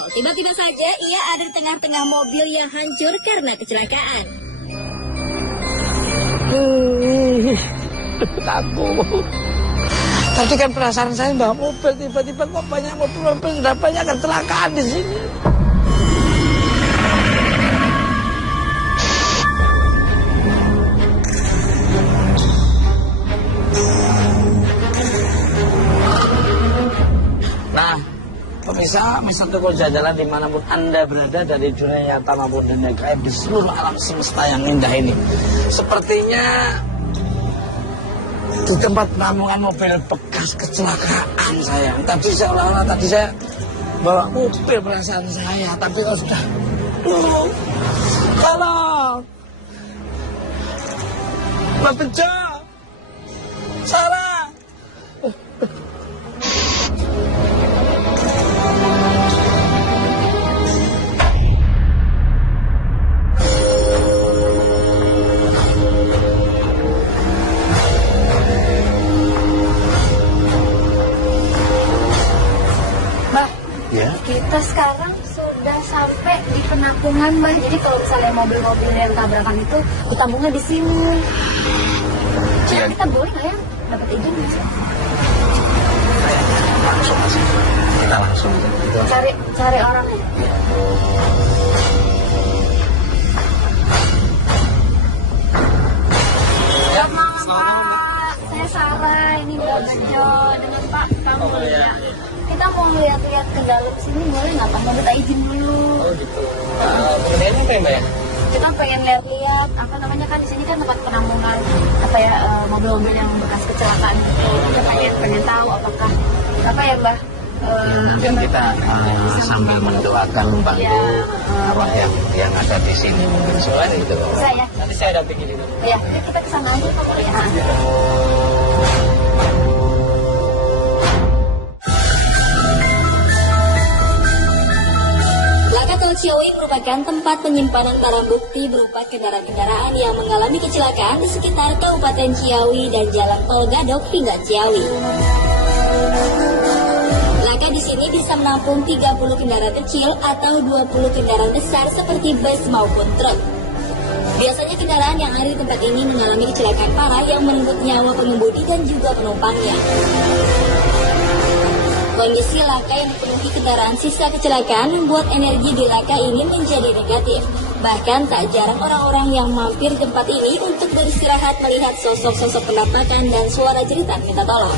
Betul, tiba-tiba saja ia ada di tengah-tengah mobil yang hancur karena kecelakaan. Takut. Tadi kan perasaan saya bawa mobil, tiba-tiba kok banyak mobil sudah banyak kecelakaan di sini. Nah, pemirsa Toko Jajalan dimanapun Anda berada dari dunia nyata maupun dunia gaib di seluruh alam semesta yang indah ini. Sepertinya di tempat penampungan mobil bekas kecelakaan saya. Tadi seolah-olah tadi saya bawa mobil perasaan saya, tapi kalau sudah tolong Mbak Bejo, Sarah. Kita sekarang sudah sampai di penampungan, Mbak. Jadi kalau misalnya mobil-mobil yang tabrakan itu ditampungnya di sini. Iya. Kita boleh nggak ya dapat izin nggak sih? Langsung aja. Kita langsung. Cari orangnya. Ya, malam, Pak. Saya Sarah, ini Mbak Bejo dengan Pak kamu ya. Kita mau lihat-lihat ke dalam sini, boleh nggak Pak? Mau minta izin dulu. Oh gitu. Kemudiannya apa ya, Mbak ya? Kita pengen lihat-lihat, apa namanya kan di sini kan tempat penampungan apa ya mobil-mobil yang bekas kecelakaan gitu. Kita pengen tahu apakah apa ya Mbak? Mungkin kita sambil mendoakan membantu arwah yang ada di sini mungkin seperti itu. Saya. Nanti saya dampingi dulu. Ya, kita kesana aja Pak boleh ya. Tol Ciawi merupakan tempat penyimpanan barang bukti berupa kendaraan-kendaraan yang mengalami kecelakaan di sekitar Kabupaten Ciawi dan Jalan Tol Gadok hingga Ciawi. Laka di sini bisa menampung 30 kendaraan kecil atau 20 kendaraan besar seperti bus maupun truk. Biasanya kendaraan yang ada di tempat ini mengalami kecelakaan parah yang merenggut nyawa pengemudi dan juga penumpangnya. Kondisi laka yang dipenuhi kendaraan sisa kecelakaan membuat energi di laka ini menjadi negatif. Bahkan tak jarang orang-orang yang mampir tempat ini untuk beristirahat melihat sosok-sosok penampakan dan suara jeritan minta tolong.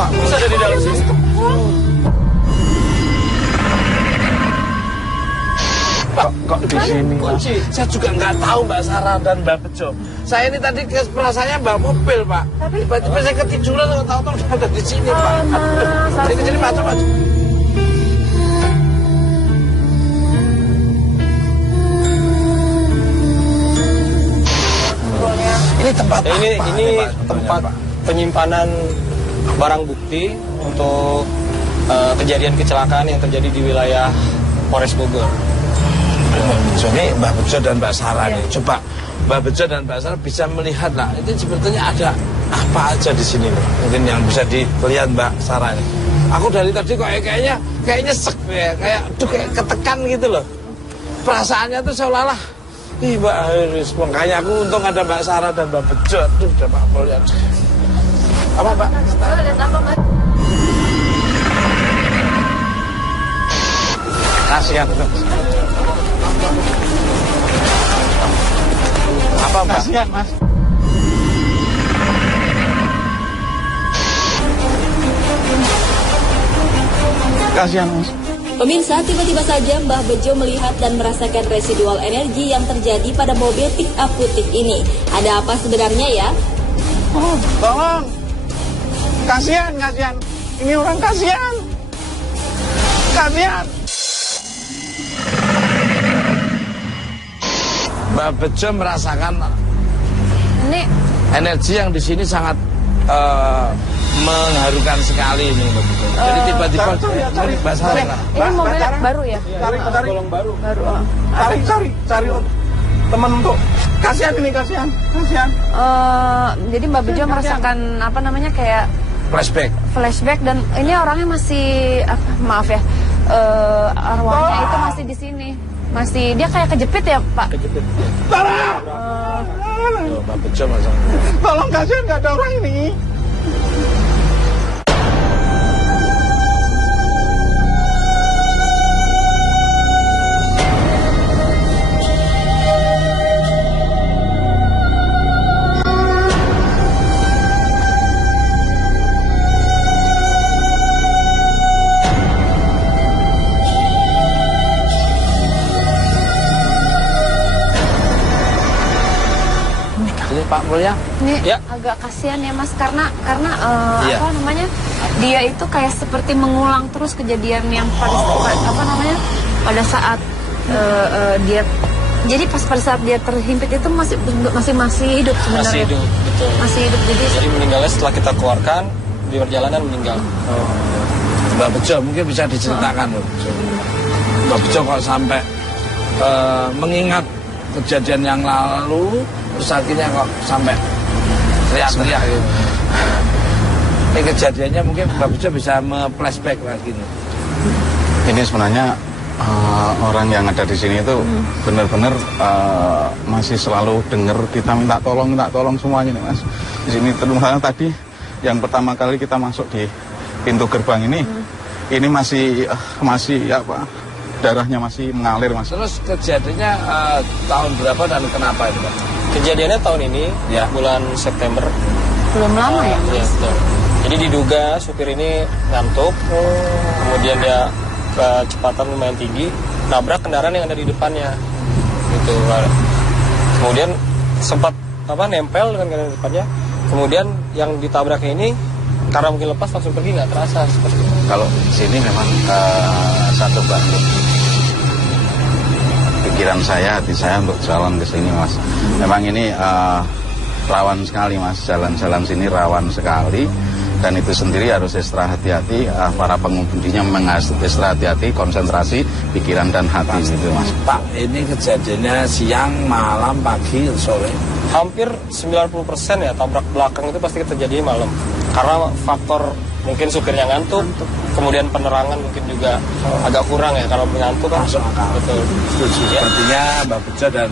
Pak, bisa ada di dalam sini. Pak, kok di sini? Kunci. Saya juga nggak tahu Mbak Sarah dan Mbak Bejo. Saya ini tadi perasaannya bawa mobil, Pak. Tiba-tiba saya ketiduran, tahu-tahu udah ada di sini, Pak. Sini, Pak, coba. Ini tempat ini tempat penyimpanan barang bukti untuk kejadian kecelakaan yang terjadi di wilayah Polres Bogor. Ini Mbak Bejo dan Mbak Sarah nih. Coba Mbak Bejo dan Mbak Sarah bisa melihat lah. Ini sebetulnya ada apa aja di sini nih. Mungkin yang bisa dilihat Mbak Sarah ini. Aku dari tadi kok kayaknya sek ya, kayak ketekan gitu loh. Perasaannya tuh seolah-olah Mbak Iris, makanya aku untung ada Mbak Sarah dan Mbak Bejo. Aduh, udah Pak mau lihat. Apa Mbak? Lihat apa Mbak? Kasihan tuh. Apa Mbak? Kasihan Mas. Kasihan Mas. Pemirsa, tiba-tiba saja Mbah Bejo melihat dan merasakan residual energi yang terjadi pada mobil pick-up putih ini. Ada apa sebenarnya ya? Oh, tolong. Kasihan. Ini orang kasihan. Kasihan. Mbak Bejo merasakan Ini energi yang di sini sangat mengharukan sekali ini. Jadi tiba-tiba cari. Mbak Sarah. ini mobil baru ya? Cari. baru. Baru. Cari teman untuk kasihan. Jadi Mbak Bejo merasakan apa namanya kayak Flashback. dan ini orangnya masih maaf ya, arwahnya itu masih di sini, masih dia kayak kejepit ya Pak. Tolong. Tuh, Mbak Bejo merasakan. Tolong, kasihan nggak ada orang ini. Ini Pak Mulya. Ini Ya. agak kasihan ya Mas karena Iya. apa namanya, dia itu kayak seperti mengulang terus kejadian yang pada saat dia, jadi pada saat dia terhimpit itu masih hidup sebenarnya. Masih hidup, betul. Masih hidup, Jadi meninggalnya setelah kita keluarkan di perjalanan meninggal. Mbak Bejo mungkin bisa diceritakan loh. Mbak Bejo kok sampai mengingat kejadian yang lalu, terus akhirnya kok sampai teriak-teriak gitu. Ini kejadiannya mungkin Mbak Bejo bisa flashback lagi nih. Ini sebenarnya orang yang ada di sini itu benar-benar masih selalu dengar kita minta tolong semuanya nih Mas. Di sini terutama tadi yang pertama kali kita masuk di pintu gerbang ini masih apa, darahnya masih mengalir Mas. Terus kejadiannya tahun berapa dan kenapa itu Pak? Kejadiannya tahun ini, Ya. bulan September. belum lama ya. Iya, betul. Jadi diduga supir ini ngantuk, kemudian dia kecepatan lumayan tinggi, nabrak kendaraan yang ada di depannya, gitu. Kemudian sempat nempel dengan kendaraan depannya. Kemudian yang ditabraknya ini karena mungkin lepas langsung pergi, nggak terasa seperti itu. Kalau di sini memang satu batu pikiran saya, hati saya untuk jalan ke sini Mas. Memang ini rawan sekali Mas, jalan-jalan sini rawan sekali. Dan itu sendiri harus ekstra hati-hati, para pengemudinya memang harus ekstra hati-hati, konsentrasi, pikiran dan hati gitu Mas. Pak, ini kejadiannya siang, malam, pagi, sore. Hampir 90% ya tabrak belakang itu pasti terjadi malam. Karena faktor mungkin supirnya ngantuk, kemudian penerangan mungkin juga agak kurang ya, kalau ngantuk kan. Masuk akal. Betul. Setuju. Ya. Sepertinya Mbak Bejo dan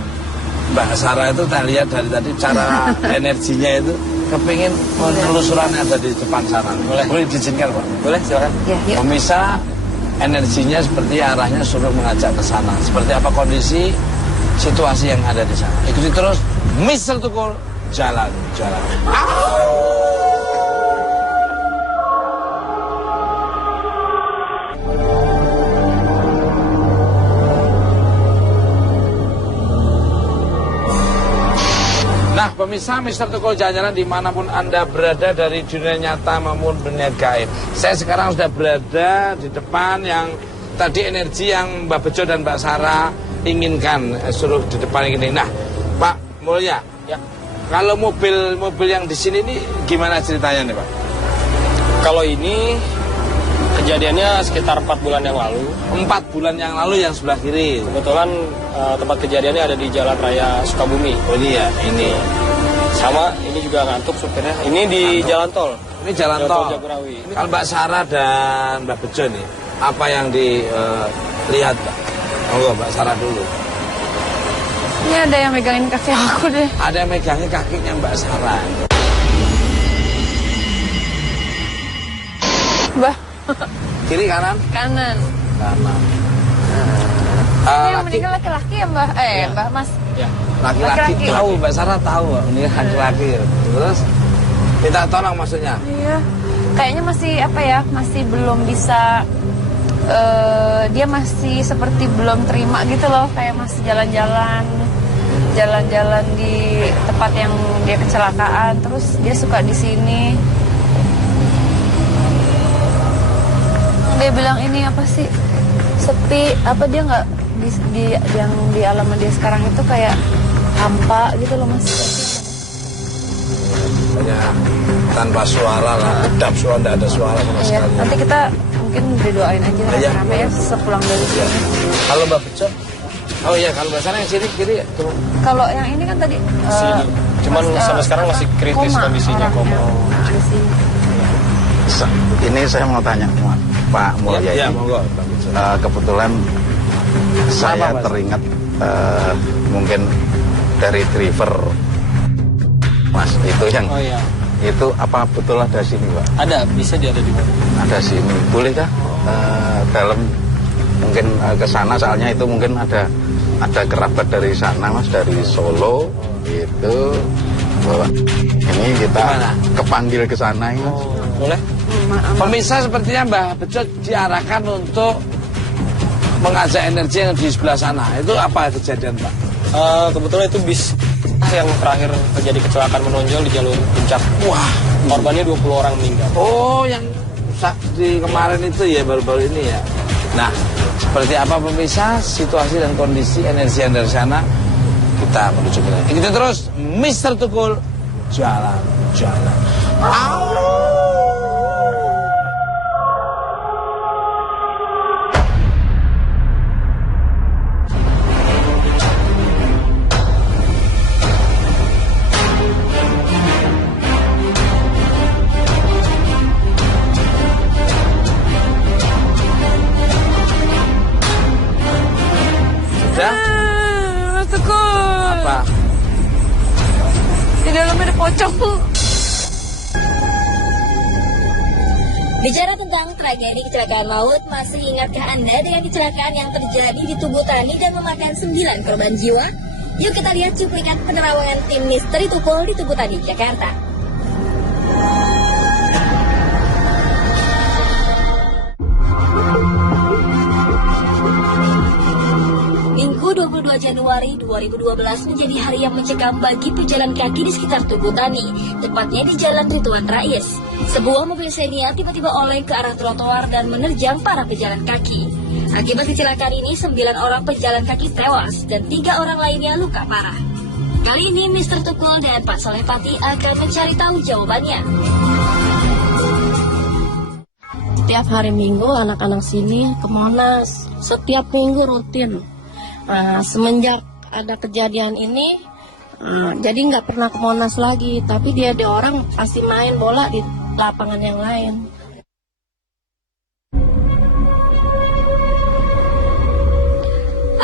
Mbak Sarah itu saya lihat dari tadi cara energinya itu kepingin penelusuran yang ada di depan sana. Boleh diizinkan Pak? Boleh, silakan. Ya, yuk. Pemirsa, energinya seperti arahnya suruh mengajak ke sana. Seperti apa kondisi situasi yang ada di sana. Ikuti terus Mr. Tukul Jalan. Nah, pemirsa Mr. Tukul Jalan dimanapun Anda berada dari dunia nyata maupun dunia gaib. Saya sekarang sudah berada di depan yang tadi energi yang Mbak Bejo dan Mbak Sarah inginkan, suruh di depan ini. Nah, Pak Mulya, Ya. kalau mobil yang di sini ini gimana ceritanya nih Pak? Kalau ini kejadiannya sekitar 4 bulan yang lalu. 4 bulan yang lalu yang sebelah kiri. Kebetulan tempat kejadiannya ada di Jalan Raya Sukabumi. Oh ini ya, ini. Sama ini juga ngantuk supirnya. Ini di jalan tol. Ini jalan tol. Jagorawi. Kalau Mbak Sarah dan Mbak Bejo nih, apa yang dilihat Pak? Oh, Mbak Sarah dulu. Ini ada yang megangin kaki aku deh. Ada yang megangin kakinya Mbak Sarah. Mbah, Kiri kanan? kanan. Kanan. Yang meninggal laki-laki ya Mbah? Mbah Mas. Ya. Laki-laki tahu, Mbak Sarah tahu ini laki-laki. Terus minta tolong maksudnya. Iya. Kayaknya masih apa ya? Masih belum bisa. Dia masih seperti belum terima gitu loh, kayak masih jalan-jalan di tempat yang dia kecelakaan, terus dia suka di sini. Dia bilang ini apa sih, sepi, apa dia nggak yang di alaman dia sekarang itu kayak hampa gitu loh Mas. Kayak tanpa suara lah, kedap suara, tidak ada suara sama Iya, sekali. nanti kita mungkin didoain aja rame-rame ya sepulang dari sini. Kalau Mbak Bejo, oh iya, kalau Mbak Sarah yang sini kiri ya. Kalau yang ini kan tadi Sini. Cuman sampai sekarang masih kritis kondisinya, koma. Di sini. Ini saya mau tanya Pak Mulyadi. Ya, monggo Mbak Bejo. Kebetulan saya Mas? teringat mungkin dari driver Mas itu yang Oh iya. itu apa betul ada sini Pak? Ada, bisa dia ada di mana? Ada sini. Bolehkah dalam mungkin ke sana, soalnya itu mungkin ada kerabat dari sana Mas, dari Solo itu. Bahwa ini kita Gimana? kepanggil ke sana ya. Oh, boleh? Pemirsa sepertinya Mbak Bejo diarahkan untuk mengajak energi yang di sebelah sana. Itu apa kejadian Pak? Kebetulan itu bis yang terakhir terjadi kecelakaan menonjol di jalur puncak. Wah, Korbannya 20 orang meninggal. oh yang di kemarin itu ya, baru-baru ini ya. Nah, seperti apa pemirsa situasi dan kondisi energi yang dari sana, kita menuju ke sana. Kita terus Mr. Tukul jalan. Sudah? Tukul. Apa? Di dalamnya ada pocong. Bicara tentang tragedi kecelakaan maut, masih ingatkah Anda dengan kecelakaan yang terjadi di Tugu Tani dan memakan 9 korban jiwa? Yuk kita lihat cuplikan penerawangan tim Misteri Tukul di Tugu Tani, Jakarta. Minggu 22 Januari 2012 menjadi hari yang mencekam bagi pejalan kaki di sekitar Tugu Tani, tepatnya di Jalan Rituan Rais. Sebuah mobil Xenia tiba-tiba oleng ke arah trotoar dan menerjang para pejalan kaki. Akibat kecelakaan ini, 9 orang pejalan kaki tewas dan 3 orang lainnya luka parah. Kali ini Mr. Tukul dan Pak Solepati akan mencari tahu jawabannya. Setiap hari Minggu anak-anak sini ke Monas, setiap minggu rutin. Semenjak ada kejadian ini, jadi nggak pernah ke Monas lagi, tapi dia orang pasti main bola di lapangan yang lain.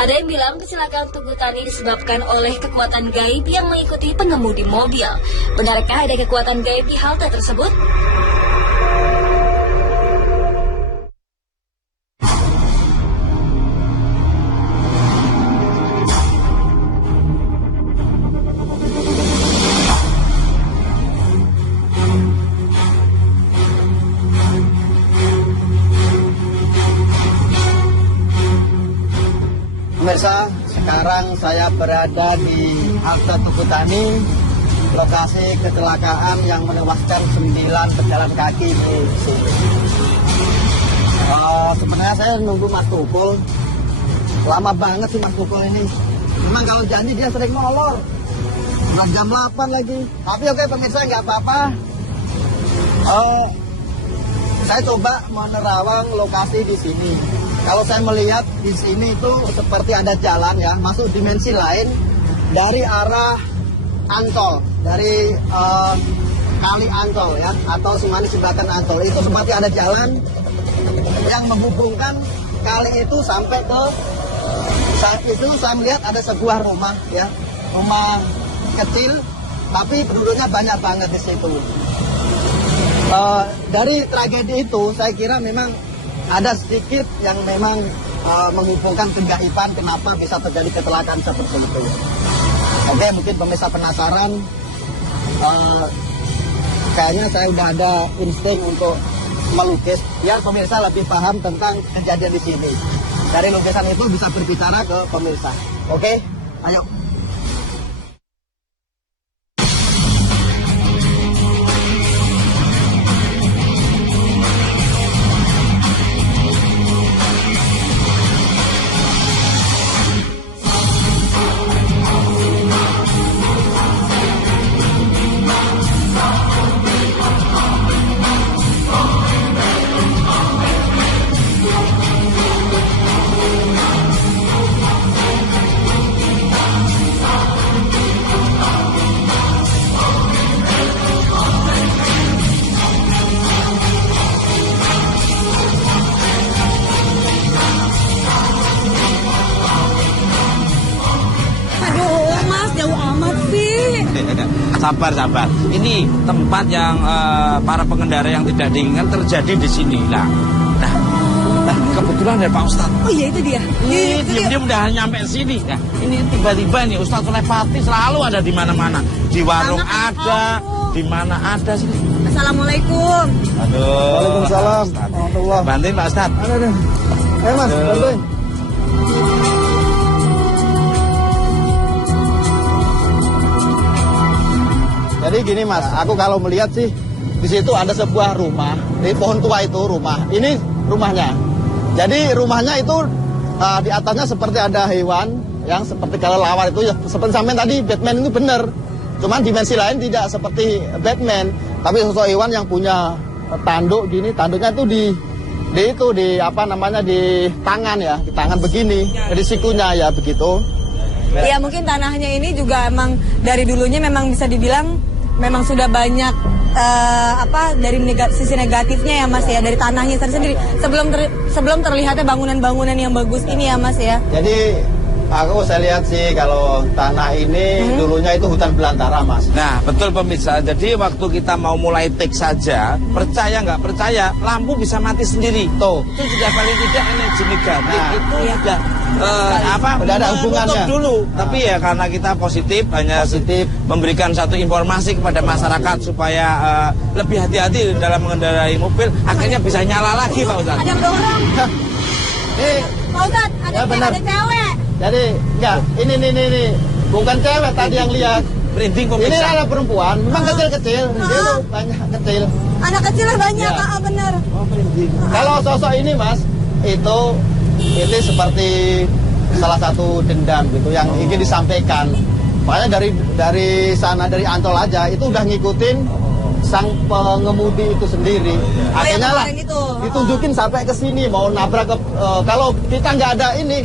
Ada yang bilang kecelakaan Tugu Tani disebabkan oleh kekuatan gaib yang mengikuti pengemudi mobil. Benarkah ada kekuatan gaib di halte tersebut? Pemirsa, sekarang saya berada di halte Tugu Tani, lokasi kecelakaan yang menewaskan 9 pejalan kaki di sini. Sebenarnya saya nunggu Mas Tukul, lama banget sih Mas Tukul ini. Memang kalau janji dia sering molor, udah jam 8 lagi. Tapi oke pemirsa, nggak apa-apa. Saya coba menerawang lokasi di sini. Kalau saya melihat di sini itu seperti ada jalan ya, masuk dimensi lain dari arah Ancol, dari Kali Ancol ya, atau Semani Jembatan Ancol. Itu seperti ada jalan yang menghubungkan kali itu sampai ke, saat itu saya melihat ada sebuah rumah ya, rumah kecil, tapi penduduknya banyak banget di situ. Dari tragedi itu saya kira memang ada sedikit yang memang menghubungkan kegaiban kenapa bisa terjadi kecelakaan seperti itu. Oke, mungkin pemirsa penasaran, kayaknya saya udah ada insting untuk melukis biar pemirsa lebih paham tentang kejadian di sini. Dari lukisan itu bisa berbicara ke pemirsa. Oke, ayo. Sabar. Ini tempat yang para pengendara yang tidak diinginkan terjadi di sini. Nah, kebetulan ada Pak Ustadz. Oh iya, itu dia. Ini diam-diam udah nyampe sini. Nah, ini tiba-tiba nih Ustadz Sulefati selalu ada di mana-mana. Di warung ada, di mana ada sini. Assalamualaikum. Aduh. Waalaikumsalam. Alhamdulillah. Bantuin Pak Ustadz. Aduh. Mas, bantuin. Jadi gini Mas, aku kalau melihat sih di situ ada sebuah rumah, di pohon tua itu rumah. Ini rumahnya. Jadi rumahnya itu di atasnya seperti ada hewan yang seperti kelelawar itu ya. Seperti sampai tadi Batman itu benar. Cuman dimensi lain tidak seperti Batman, tapi sosok hewan yang punya tanduk gini, tanduknya itu di tangan ya, di tangan begini, di sikunya ya begitu. Ya mungkin tanahnya ini juga emang dari dulunya memang bisa dibilang memang sudah banyak dari sisi negatifnya ya Mas ya, dari tanahnya sendiri sebelum terlihatnya bangunan-bangunan yang bagus ini ya Mas ya. Jadi saya lihat sih kalau tanah ini dulunya itu hutan belantara Mas. Nah betul pemirsa, jadi waktu kita mau mulai take saja, percaya nggak percaya, lampu bisa mati sendiri. Tuh, itu sudah paling tidak energi negatif, itu sudah udah ada hubungannya dulu. Tapi ya karena kita positif memberikan satu informasi kepada masyarakat supaya lebih hati-hati dalam mengendarai mobil, akhirnya bisa nyala lagi Pak Ustadz. Ada orang. Pak Ustadz, ada cewek. Jadi enggak, ini bukan cewek tadi yang lihat. Merinding pemirsa. Ini ada perempuan, memang kecil-kecil, itu banyak kecil. Anak kecilnya banyak, benar. Kalau sosok ini Mas, itu seperti salah satu dendam gitu yang ingin disampaikan. Makanya dari sana dari Ancol aja itu udah ngikutin sang pengemudi itu sendiri. Akhirnya lah ditunjukin sampai ke sini mau nabrak ke kalau kita nggak ada ini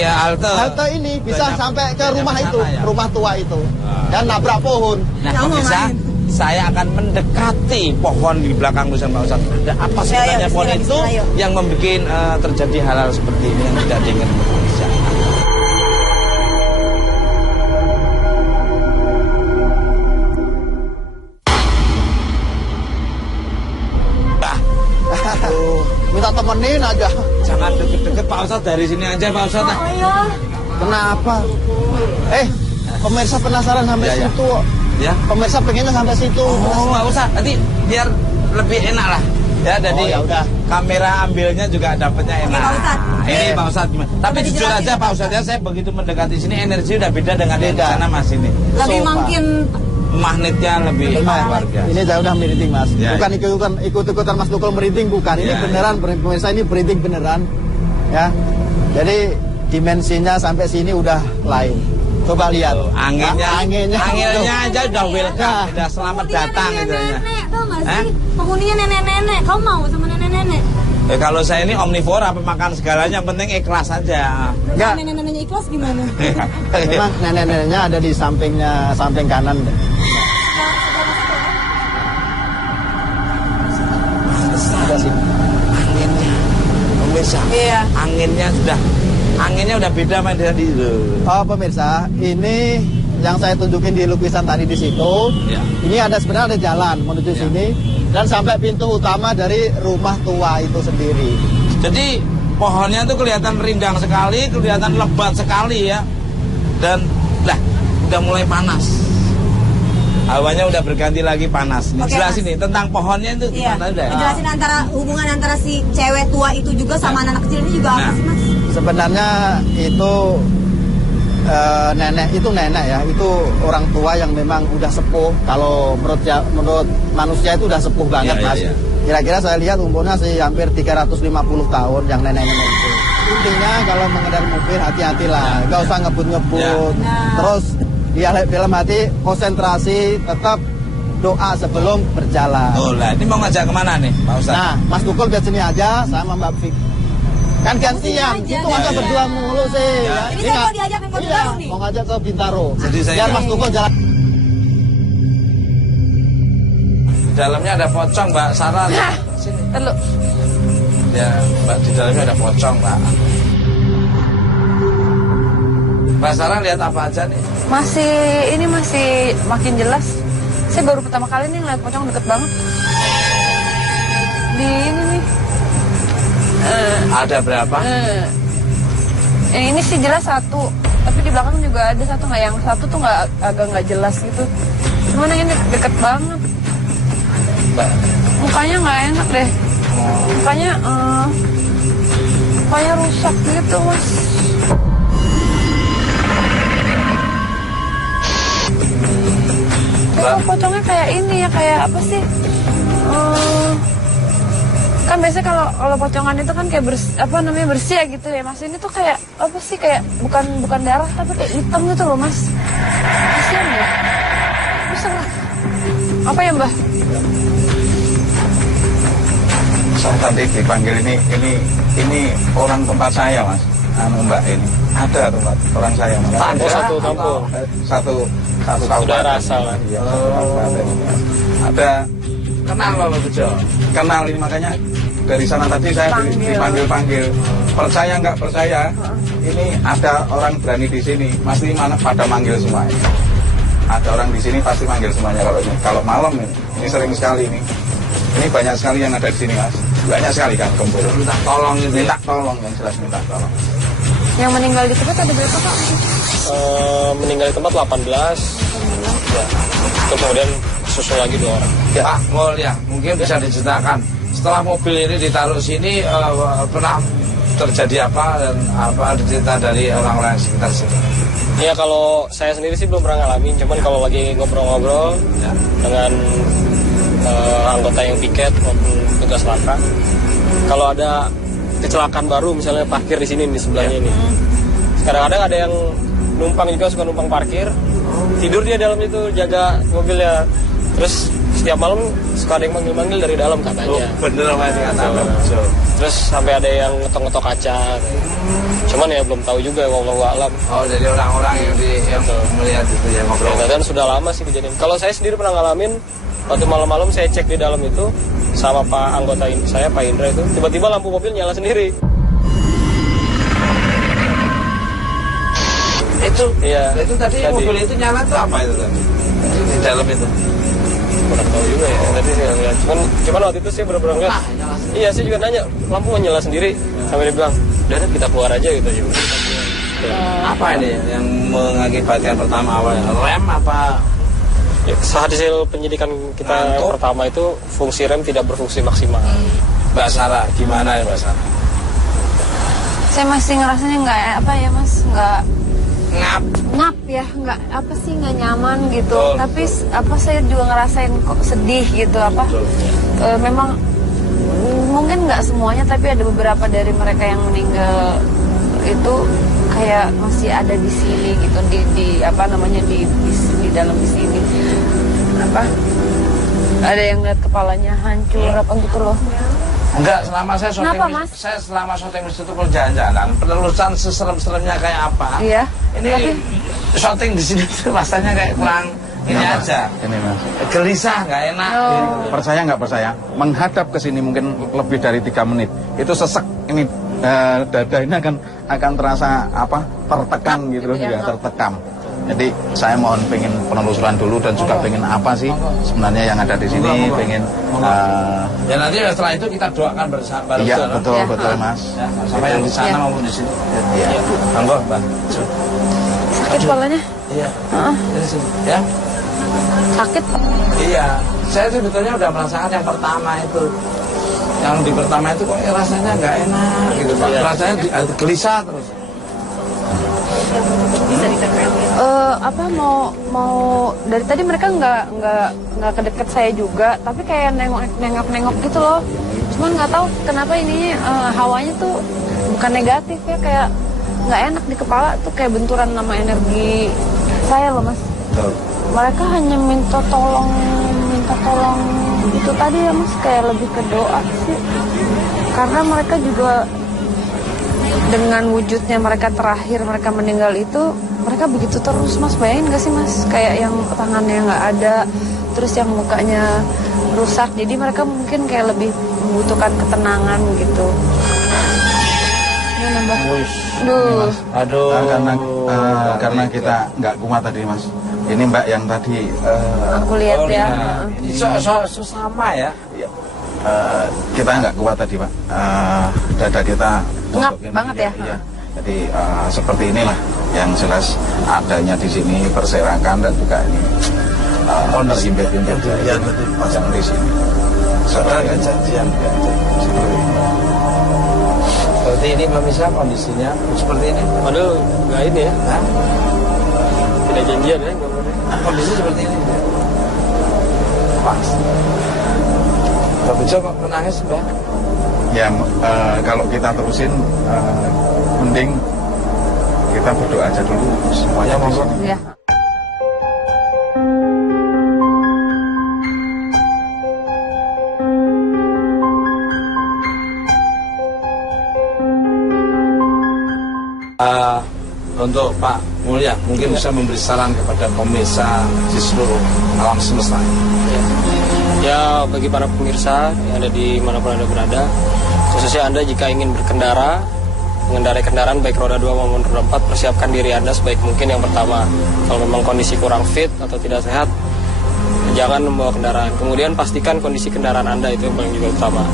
ya halte ini bisa sampai ke rumah itu, rumah tua itu dan nabrak pohon. Nah, bisa saya akan mendekati pohon di belakang tulisan Pak Ustadz. Ada apa sebenarnya pohon itu yang membuat terjadi hal-hal seperti ini yang tidak diinginkan manusia. Minta temenin aja. Jangan deket-deket Pak Ustadz, dari sini aja Pak Ustadz. Oh iya. Kenapa? Pemirsa penasaran sampai situ. Ya. Pemirsa pengennya sampai situ. Oh, nggak usah. Nanti biar lebih enak lah. Ya, jadi kamera ambilnya juga dapatnya enak. Pak Ustadz. Ini Pak Ustadz gimana? Tapi jujur aja Pak Ustadz ya, saya begitu mendekati sini energi udah beda dengan di sana Mas ini. Lebih makin magnetnya lebih luar biasa. Ini saya udah merinding Mas. Bukan ikut-ikutan Mas Tukul merinding, bukan. Ini beneran pemirsa, ini merinding beneran. Ya. Jadi dimensinya sampai sini udah lain. Coba lihat. Anginnya aja udah welcome, udah selamat datang gitu ya. Nenek, tau gak sih? Penghuninya nenek-nenek. Kamu mau sama nenek-nenek? Kalau saya ini omnivora, makan segalanya, yang penting ikhlas aja. Enggak. Nenek-neneknya ikhlas gimana? Memang nenek-neneknya ada di samping kanan. Ada sini. Anginnya, pemirsa. Iya. Anginnya udah beda sama dari itu. Oh pemirsa, ini yang saya tunjukin di lukisan tadi di situ. Ya. Ini sebenarnya ada jalan menuju sini dan sampai pintu utama dari rumah tua itu sendiri. Jadi pohonnya tuh kelihatan rindang sekali, kelihatan lebat sekali ya. Dan lah, udah mulai panas. Hawanya udah berganti lagi panas. Oke, Jelas Mas. ini tentang pohonnya itu Iya. gimana udah. Ngejelasin antara hubungan antara si cewek tua itu juga sama anak kecil ini juga apa sih Mas? Sebenarnya itu nenek ya, itu orang tua yang memang udah sepuh. Kalau menurut manusia itu udah sepuh banget, Iya, Mas. iya. Kira-kira saya lihat umurnya sih hampir 350 tahun yang nenek-nenek itu. Intinya kalau mengendarai mobil hati-hatilah, nggak usah ngebut-ngebut. Terus dia dalam hati konsentrasi, tetap doa sebelum berjalan. Oh lah, ini mau ngajak kemana nih, Pak Ustadz? Nah, Mas Tukul biar sini aja sama Mbak Fik. Kan gantian, Sini aja, itu aja ya. berdua mulu sih. Ya. Ini saya mau diajak ke Bintaro nih. Mau ngajak ke Bintaro. Jadi saya Biar Mas Tukul jalan. Di dalamnya ada pocong, Mbak Sarah. Sini. Lalu Ya, Mbak, di dalamnya ada pocong, Mbak. Mbak Sarah lihat apa aja nih? masih makin jelas. Saya baru pertama kali nih ngeliat pocong deket banget. Di ini nih. Ada berapa? Yang ini sih jelas satu, tapi di belakang juga ada satu, nggak yang satu tuh agak nggak jelas gitu. Cuman yang ini deket banget. Mbak. Mukanya nggak enak deh. Mukanya rusak gitu Mas. Kok pocongnya kayak ini ya, kayak apa sih? Kan biasanya kalau pocongan itu kan kayak bersih ya gitu ya Mas. Ini tuh kayak apa sih, kayak bukan darah tapi kayak hitam gitu loh Mas. Kasian ya. Bisa lah. Apa ya Mbah? Saya tadi dipanggil ini orang tempat saya Mas. Mbak ini ada tempat orang saya Mas. Oh, satu kampung. Satu Saudara asal. Iya, ada Kenal Pak Bejo? kenal ini, makanya dari sana tadi saya dipanggil-panggil. Percaya nggak percaya, ini ada orang berani di sini, pasti mana pada manggil semuanya. Ada orang di sini pasti manggil semuanya kalau malam ini sering sekali ini. Ini banyak sekali yang ada di sini Mas. Banyak sekali kan kumpul. Minta tolong gitu. Minta tolong, yang jelas minta tolong. Yang meninggal di tempat ada berapa Pak? Meninggal di tempat 18. Ya. Terus kemudian susul lagi 2 orang. Ya. Pak Mol ya, mungkin bisa diceritakan. Setelah mobil ini ditaruh sini, pernah terjadi apa dan apa ada cerita dari orang-orang sekitar sini? Ya kalau saya sendiri sih belum pernah ngalamin, cuman kalau lagi ngobrol-ngobrol dengan anggota yang piket maupun tugas laka, kalau ada kecelakaan baru misalnya parkir di sini di sebelahnya ini, kadang-kadang ada yang numpang juga suka numpang parkir, tidur dia dalam itu jaga mobilnya, terus setiap malam suka ada yang manggil-manggil dari dalam katanya. Bener apa yang dikatakan Pak Bejo? Terus sampai ada yang ngetok-ngetok kaca, cuman ya belum tahu juga, wallahu a'lam. Oh, jadi orang-orang yang melihat itu ya ngobrol. Dan sudah lama sih kejadian. Kalau saya sendiri pernah ngalamin, waktu malam-malam saya cek di dalam itu sama Pak anggota saya, Pak Indra itu, tiba-tiba lampu mobil nyala sendiri. Itu, Iya. Itu tadi mobil itu nyala tuh apa itu tadi? Di dalam itu. Kurang tahu juga ya. Tadi saya lihat. Cuman waktu itu saya benar-benar nggak. Iya, saya juga nanya, lampu nyala sendiri. Sampai dia bilang, udah kita keluar aja gitu. Apa ini yang mengakibatkan pertama awalnya? Rem apa? Ya, hasil penyidikan kita yang pertama itu fungsi rem tidak berfungsi maksimal. Mbak Sarah, gimana ya Mbak Sarah? Saya masih ngerasanya nggak apa ya Mas, nggak Ngap. ya, nggak apa sih, nggak nyaman gitu. Betul, Tapi apa saya juga ngerasain kok sedih gitu apa. Memang mungkin nggak semuanya, tapi ada beberapa dari mereka yang meninggal itu kayak masih ada di sini gitu, di apa namanya di dalam di sini apa, ada yang lihat kepalanya hancur apa gitu loh. Enggak, selama saya syuting, Kenapa, Mas? saya selama syuting itu kalau jalan-jalan, penelusuran seserem-seremnya kayak apa? Iya. Ini syuting di sini tuh rasanya kayak kurang ini aja. Ini Mas. Gelisah, nggak enak. Percaya nggak percaya, menghadap ke sini mungkin lebih dari 3 menit itu sesek ini, dada ini akan terasa apa, tertekan gitu loh, ya, tertekam. Jadi saya mohon pengen penelusuran dulu dan juga pengen apa sih sebenarnya yang ada di sini, pengen ya nanti setelah itu kita doakan bersama. Iya betul betul Mas. Ya, sama yang di sana maupun di sini. Iya. Monggo, Mbak. Sakit kepalanya? Iya. Dari sini, ya. Sakit. Iya. Saya sebetulnya udah merasakan yang pertama itu. Yang di pertama itu kok rasanya nggak enak gitu, Pak. Rasanya gelisah terus. Apa mau dari tadi mereka nggak kedeket saya juga, tapi kayak nengok gitu loh. Cuman nggak tahu kenapa ini hawanya tuh bukan negatif ya, kayak nggak enak di kepala tuh, kayak benturan sama energi saya loh Mas. Mereka hanya minta tolong itu tadi ya Mas, kayak lebih ke doa sih, karena mereka juga dengan wujudnya mereka terakhir mereka meninggal itu, mereka begitu terus Mas. Bayangin gak sih Mas, kayak yang tangannya nggak ada, terus yang mukanya rusak, jadi mereka mungkin kayak lebih membutuhkan ketenangan gitu. Ini nambah. Aduh. Karena kita nggak kuat tadi Mas. Ini Mbak yang tadi Aku lihat ya. Sama ya. Kita nggak kuat tadi Pak. Dada kita Ngap ini, banget ya. Iya. Jadi seperti inilah yang jelas adanya di sini berserakan dan juga ini terhimpit-himpit ya pasang di sini. Saudara janjian. Seperti ini pemirsa kondisinya seperti ini. Padahal nggak ini ya. Nah, tidak janjian ya. kondisi seperti ini. Pas. Gak bisa kok menangis Mbak. Ya kalau kita terusin mending kita berdoa aja dulu semuanya monggo. Ya. Untuk Pak Mulya mungkin bisa memberi saran kepada pemirsa di seluruh alam semesta. Ya, bagi para pemirsa yang ada di manapun Anda berada, khususnya Anda jika ingin berkendara, mengendarai kendaraan baik roda 2 maupun roda 4, persiapkan diri Anda sebaik mungkin. Yang pertama, kalau memang kondisi kurang fit atau tidak sehat, jangan membawa kendaraan. Kemudian pastikan kondisi kendaraan Anda, itu yang paling juga utama.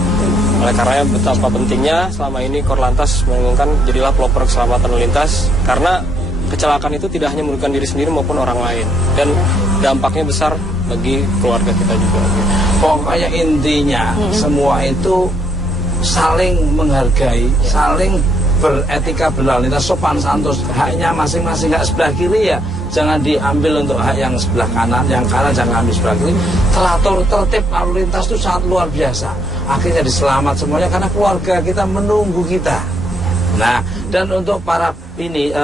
Oleh karena betapa pentingnya selama ini Korlantas mengumumkan jadilah pelopor keselamatan lalu lintas, karena kecelakaan itu tidak hanya merugikan diri sendiri maupun orang lain, dan dampaknya besar bagi keluarga kita juga. Pokoknya intinya semua itu saling menghargai, saling beretika berlalu lintas, sopan santun, haknya masing-masing, hak sebelah kiri ya jangan diambil untuk hak yang sebelah kanan, yang kanan jangan ambil sebelah kiri. Teratur tertib lalu lintas itu sangat luar biasa. Akhirnya diselamat semuanya karena keluarga kita menunggu kita. Nah, dan untuk para ini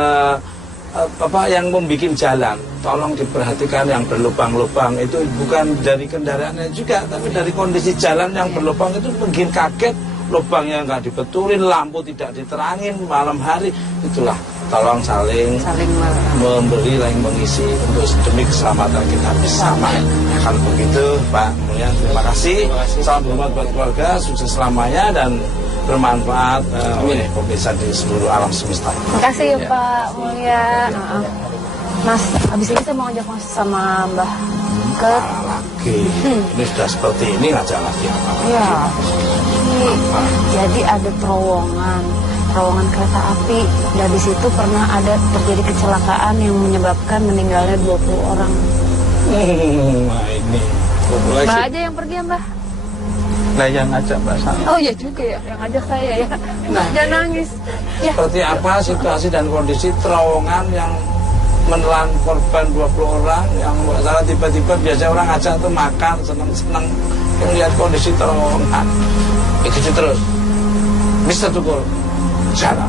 yang membuat jalan, tolong diperhatikan yang berlubang-lubang itu bukan dari kendaraannya juga, tapi dari kondisi jalan yang berlubang itu bikin kaget. Lubangnya nggak dibetulin, lampu tidak diterangin malam hari, itulah tolong saling memberi, saling mengisi untuk demi keselamatan kita bersama. Kalau begitu Pak Mulya, terima kasih. Salam hormat buat keluarga, sukses selamanya dan bermanfaat pemirsa di seluruh alam semesta. Terima kasih ya Pak Mulya. Mas, habis ini saya mau ngajak Mas sama Mbah ke lagi. Ini sudah seperti ini ngajak lagi apa? Iya. Jadi ada terowongan kereta api. Dan di situ pernah ada terjadi kecelakaan yang menyebabkan meninggalnya 20 orang. Nah ini. Mbah aja yang pergi ya Mbah? Nah yang ngajak Mbak Sana. Oh iya juga ya, yang ngajak saya ya. Jangan nangis. Ya. Seperti apa situasi dan kondisi terowongan yang menelan korban 20 orang yang salah tiba-tiba biasa orang ngajak tuh makan seneng-seneng yang lihat kondisi terowongan. Ikuti terus. Mr. Tukul, jalan.